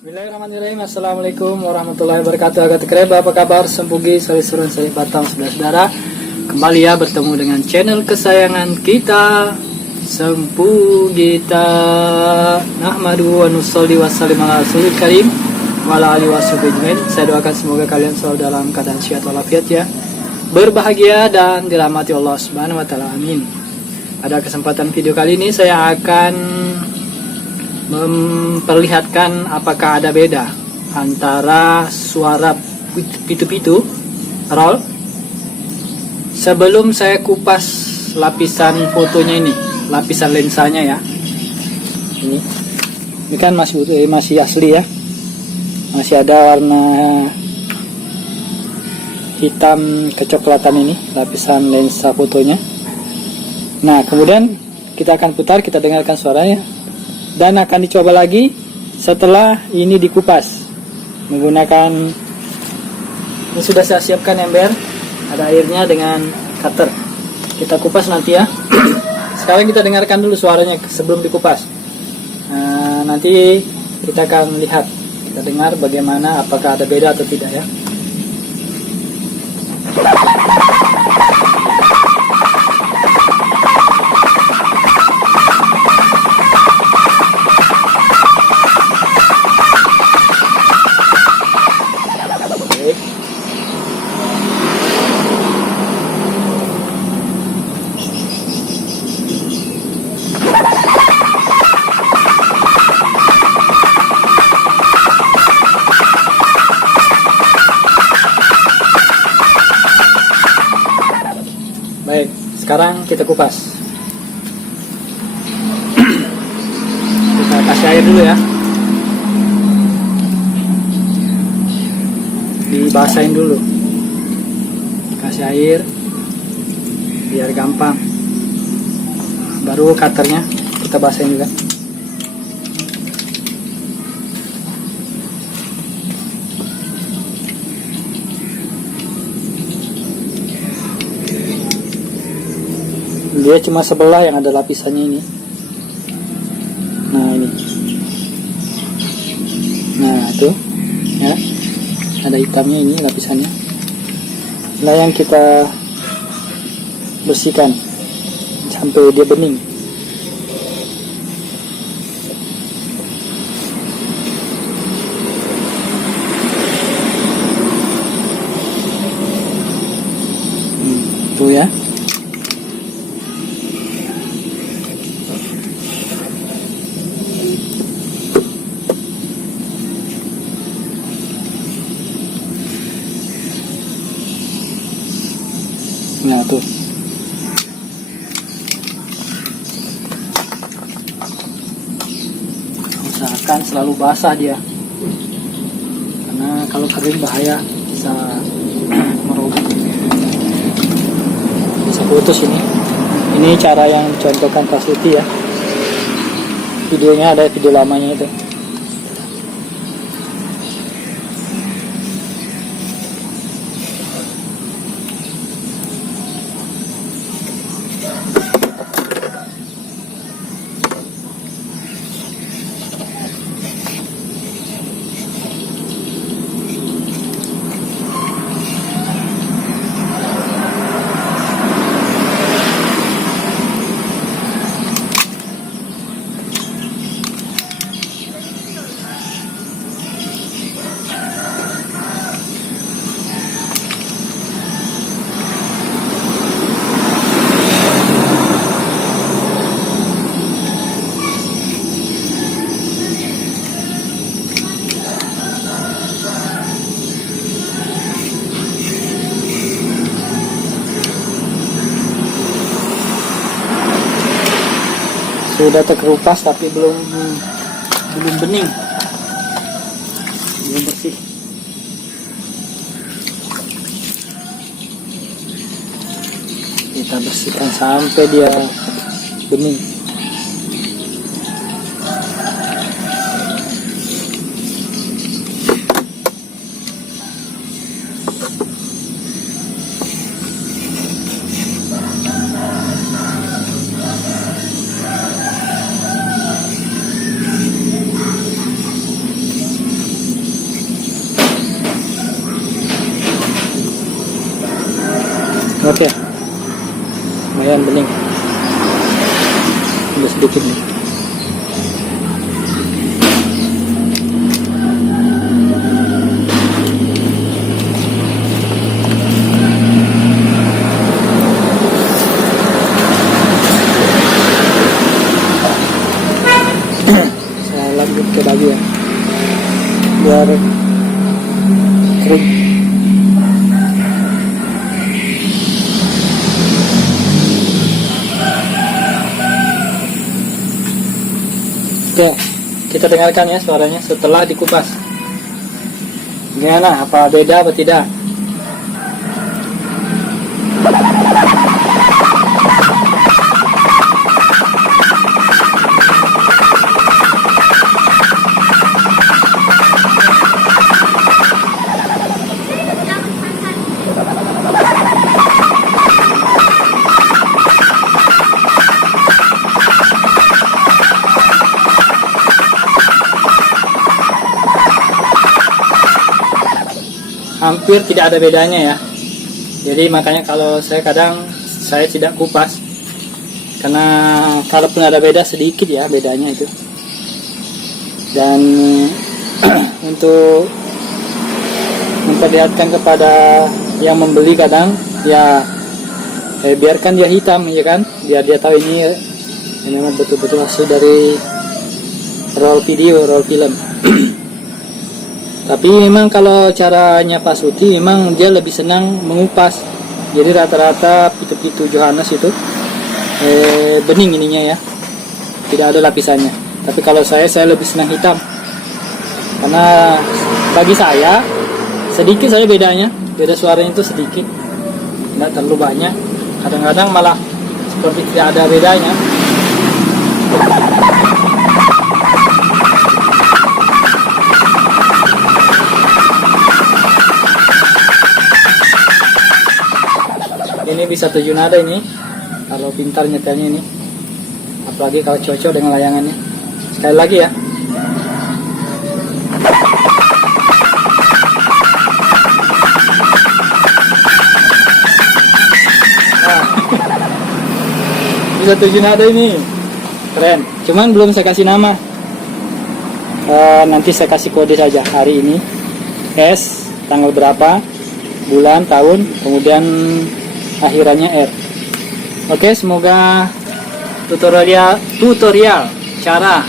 Bismillahirrahmanirrahim. Assalamualaikum warahmatullahi wabarakatuh. Agak kereba, apa kabar? Sempugi, saudara saudara Batam, saudara-saudara. Kembali ya bertemu dengan channel kesayangan kita, Sempugita. Nahmadu wa nusolli wa sallim ala rasulil karim wa ala alihi washabbihi. Saya doakan semoga kalian selalu dalam keadaan sehat walafiat ya, berbahagia dan dirahmati Allah Subhanahu wa taala. Amin. Pada kesempatan video kali ini saya akan memperlihatkan apakah ada beda antara suara pitu-pitu roll sebelum saya kupas lapisan fotonya ini, lapisan lensanya ya. Ini kan masih asli ya, masih ada warna hitam kecoklatan ini lapisan lensa fotonya. Nah kemudian kita akan putar, kita dengarkan suaranya, dan akan dicoba lagi setelah ini dikupas menggunakan, ini sudah saya siapkan ember, ada airnya dengan cutter. Kita kupas nanti ya. Sekarang kita dengarkan dulu suaranya sebelum dikupas. Nanti kita akan lihat, kita dengar bagaimana, apakah ada beda atau tidak ya. Baik, sekarang kita kupas. Kita kasih air dulu ya. Dibasahin dulu. Kasih air biar gampang. Baru cutternya kita basahin juga. Dia cuma sebelah yang ada lapisannya ini. Nah ini. Nah tuh ya, ada hitamnya ini lapisannya. Nah yang kita bersihkan sampai dia bening. Tuh ya. Nah tuh, usahakan selalu basah dia, karena kalau kering bahaya, bisa merobek, bisa putus ini. Ini cara yang dicontohkan Pak Suti ya, videonya ada, video lamanya itu. Sudah terkelupas tapi belum bening, belum bersih. Kita bersihkan sampai dia bening. Oke, lumayan bening, udah sedikit nih. Saya lanjut ke baju ya, biar kering. Oke, kita dengarkan ya suaranya setelah dikupas. Gimana? Apa beda apa tidak? Hampir tidak ada bedanya ya. Jadi makanya kalau saya kadang saya tidak kupas, karena kalaupun ada beda sedikit ya bedanya itu. Dan untuk memperlihatkan kepada yang membeli kadang ya biarkan dia hitam ya kan, biar dia tahu ini memang betul-betul hasil dari roll video, roll film. Tapi memang kalau caranya Pak Suti memang dia lebih senang mengupas. Jadi rata-rata pitu-pitu Johannes itu bening ininya ya, tidak ada lapisannya. Tapi kalau saya lebih senang hitam, karena bagi saya sedikit saja bedanya, beda suaranya itu sedikit, nggak terlalu banyak. Kadang-kadang malah seperti tidak ada bedanya. Ini bisa 7 nada ini kalau pintar nyetelnya ini, apalagi kalau cocok dengan layangannya. Sekali lagi ya. Nah, bisa 7 nada ini, keren. Cuman belum saya kasih nama. Nanti saya kasih kode saja. Hari ini S, tanggal berapa, bulan, tahun, kemudian akhirannya R. Oke, semoga tutorial cara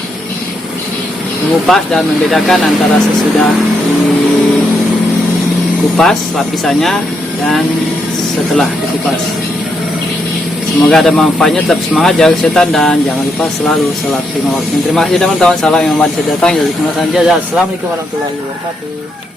mengupas dan membedakan antara sesudah dikupas lapisannya dan setelah dikupas. Semoga ada manfaatnya. Tetap semangat, jaga kesehatan, dan jangan lupa selalu salat lima waktu. Terima kasih teman-teman. Salam yang saya datang. Jadi Assalamualaikum warahmatullahi wabarakatuh.